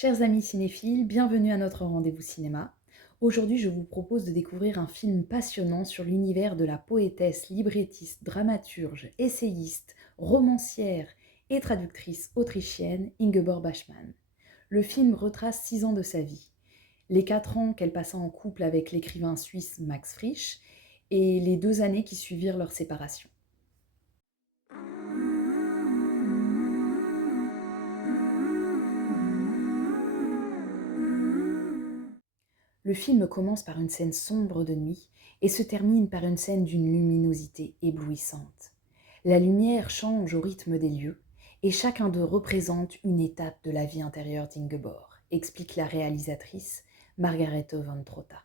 Chers amis cinéphiles, bienvenue à notre rendez-vous cinéma. Aujourd'hui, je vous propose de découvrir un film passionnant sur l'univers de la poétesse, librettiste, dramaturge, essayiste, romancière et traductrice autrichienne Ingeborg Bachmann. Le film retrace 6 ans de sa vie, les 4 ans qu'elle passa en couple avec l'écrivain suisse Max Frisch et les 2 années qui suivirent leur séparation. Le film commence par une scène sombre de nuit et se termine par une scène d'une luminosité éblouissante. La lumière change au rythme des lieux et chacun d'eux représente une étape de la vie intérieure d'Ingeborg, explique la réalisatrice Margarete von Trotta.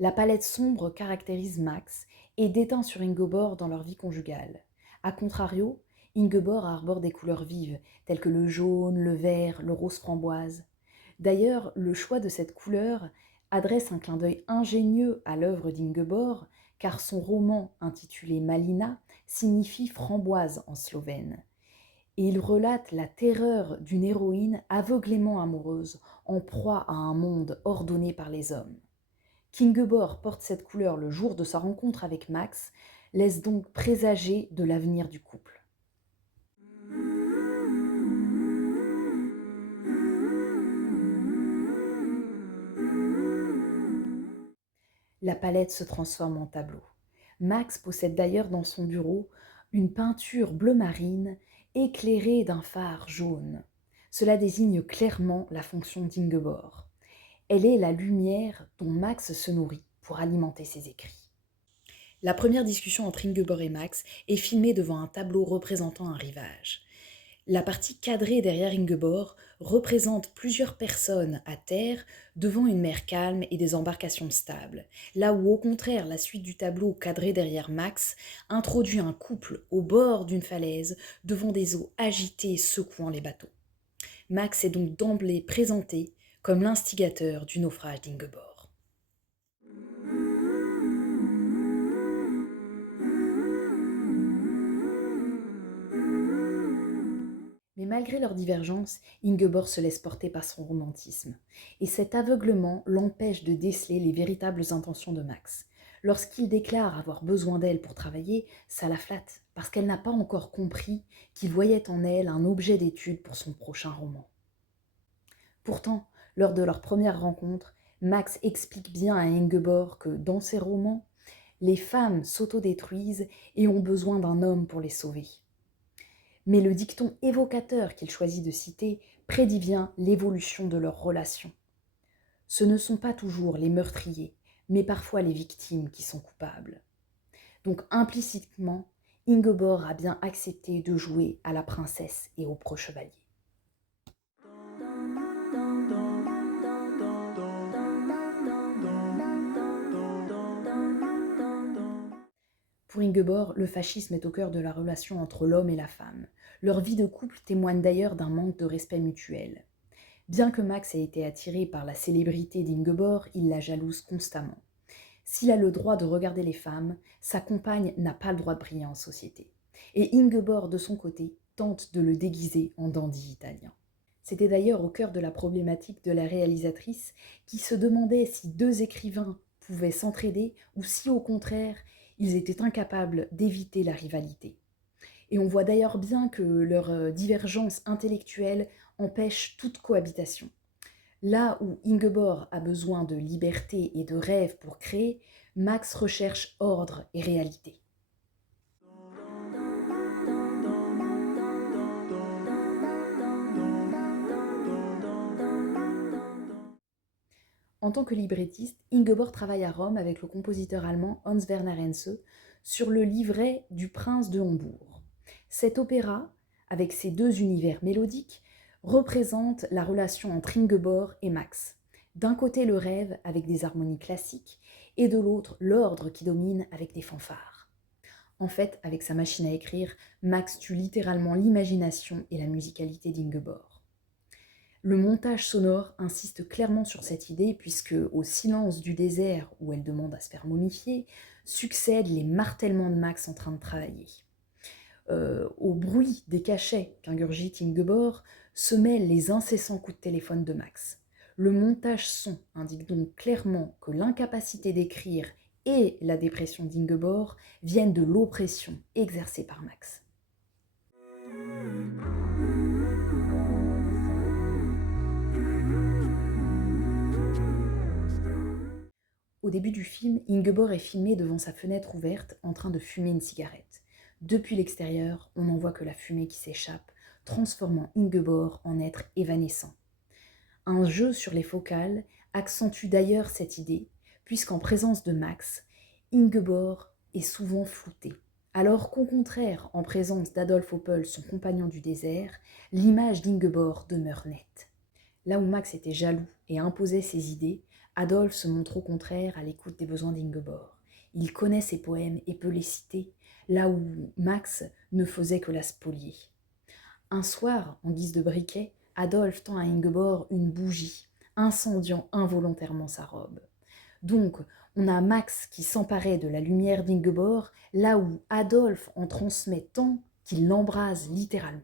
La palette sombre caractérise Max et déteint sur Ingeborg dans leur vie conjugale. A contrario, Ingeborg arbore des couleurs vives, telles que le jaune, le vert, le rose framboise. D'ailleurs, le choix de cette couleur adresse un clin d'œil ingénieux à l'œuvre d'Ingeborg, car son roman intitulé Malina signifie framboise en slovène. Et il relate la terreur d'une héroïne aveuglément amoureuse, en proie à un monde ordonné par les hommes. Qu'Ingeborg porte cette couleur le jour de sa rencontre avec Max laisse donc présager de l'avenir du couple. La palette se transforme en tableau. Max possède d'ailleurs dans son bureau une peinture bleu marine éclairée d'un phare jaune. Cela désigne clairement la fonction d'Ingeborg. Elle est la lumière dont Max se nourrit pour alimenter ses écrits. La première discussion entre Ingeborg et Max est filmée devant un tableau représentant un rivage. La partie cadrée derrière Ingeborg représente plusieurs personnes à terre devant une mer calme et des embarcations stables, là où au contraire la suite du tableau cadré derrière Max introduit un couple au bord d'une falaise devant des eaux agitées secouant les bateaux. Max est donc d'emblée présenté comme l'instigateur du naufrage d'Ingeborg. Mais malgré leurs divergences, Ingeborg se laisse porter par son romantisme. Et cet aveuglement l'empêche de déceler les véritables intentions de Max. Lorsqu'il déclare avoir besoin d'elle pour travailler, ça la flatte, parce qu'elle n'a pas encore compris qu'il voyait en elle un objet d'étude pour son prochain roman. Pourtant, lors de leur première rencontre, Max explique bien à Ingeborg que dans ses romans, les femmes s'autodétruisent et ont besoin d'un homme pour les sauver. Mais le dicton évocateur qu'il choisit de citer prédit bien l'évolution de leur relation. Ce ne sont pas toujours les meurtriers, mais parfois les victimes qui sont coupables. Donc implicitement, Ingeborg a bien accepté de jouer à la princesse et au preux-chevalier. Pour Ingeborg, le fascisme est au cœur de la relation entre l'homme et la femme. Leur vie de couple témoigne d'ailleurs d'un manque de respect mutuel. Bien que Max ait été attiré par la célébrité d'Ingeborg, il la jalouse constamment. S'il a le droit de regarder les femmes, sa compagne n'a pas le droit de briller en société. Et Ingeborg, de son côté, tente de le déguiser en dandy italien. C'était d'ailleurs au cœur de la problématique de la réalisatrice qui se demandait si deux écrivains pouvaient s'entraider ou si au contraire ils étaient incapables d'éviter la rivalité. Et on voit d'ailleurs bien que leur divergence intellectuelle empêche toute cohabitation. Là où Ingeborg a besoin de liberté et de rêve pour créer, Max recherche ordre et réalité. En tant que librettiste, Ingeborg travaille à Rome avec le compositeur allemand Hans Werner Henze sur le livret du Prince de Hambourg. Cet opéra, avec ses deux univers mélodiques, représente la relation entre Ingeborg et Max. D'un côté le rêve avec des harmonies classiques et de l'autre l'ordre qui domine avec des fanfares. En fait, avec sa machine à écrire, Max tue littéralement l'imagination et la musicalité d'Ingeborg. Le montage sonore insiste clairement sur cette idée puisque au silence du désert où elle demande à se faire momifier succèdent les martèlements de Max en train de travailler. Au bruit des cachets qu'ingurgite Ingeborg se mêlent les incessants coups de téléphone de Max. Le montage son indique donc clairement que l'incapacité d'écrire et la dépression d'Ingeborg viennent de l'oppression exercée par Max. Au début du film, Ingeborg est filmée devant sa fenêtre ouverte en train de fumer une cigarette. Depuis l'extérieur, on n'en voit que la fumée qui s'échappe, transformant Ingeborg en être évanescent. Un jeu sur les focales accentue d'ailleurs cette idée, puisqu'en présence de Max, Ingeborg est souvent floutée. Alors qu'au contraire, en présence d'Adolf Hoppel, son compagnon du désert, l'image d'Ingeborg demeure nette. Là où Max était jaloux et imposait ses idées, Adolphe se montre au contraire à l'écoute des besoins d'Ingeborg. Il connaît ses poèmes et peut les citer, là où Max ne faisait que la spolier. Un soir, en guise de briquet, Adolphe tend à Ingeborg une bougie, incendiant involontairement sa robe. Donc, on a Max qui s'emparait de la lumière d'Ingeborg, là où Adolphe en transmet tant qu'il l'embrase littéralement.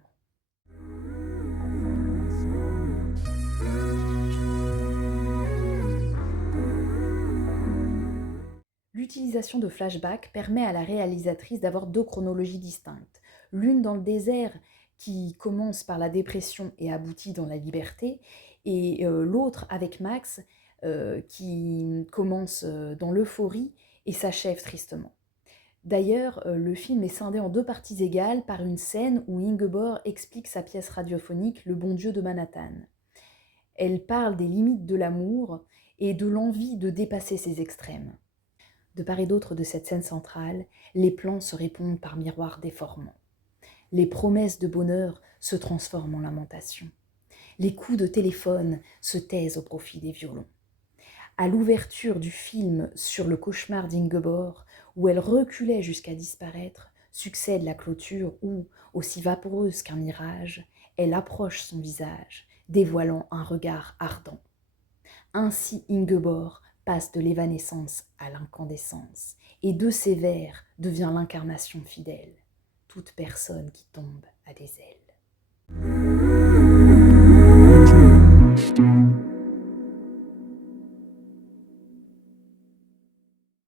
L'utilisation de flashbacks permet à la réalisatrice d'avoir deux chronologies distinctes. L'une dans le désert qui commence par la dépression et aboutit dans la liberté, et l'autre avec Max qui commence dans l'euphorie et s'achève tristement. D'ailleurs, le film est scindé en deux parties égales par une scène où Ingeborg explique sa pièce radiophonique Le bon Dieu de Manhattan. Elle parle des limites de l'amour et de l'envie de dépasser ses extrêmes. De part et d'autre de cette scène centrale, les plans se répondent par miroirs déformants. Les promesses de bonheur se transforment en lamentations. Les coups de téléphone se taisent au profit des violons. À l'ouverture du film sur le cauchemar d'Ingeborg, où elle reculait jusqu'à disparaître, succède la clôture où, aussi vaporeuse qu'un mirage, elle approche son visage, dévoilant un regard ardent. Ainsi Ingeborg passe de l'évanescence à l'incandescence, et de ses vers devient l'incarnation fidèle. Toute personne qui tombe a des ailes.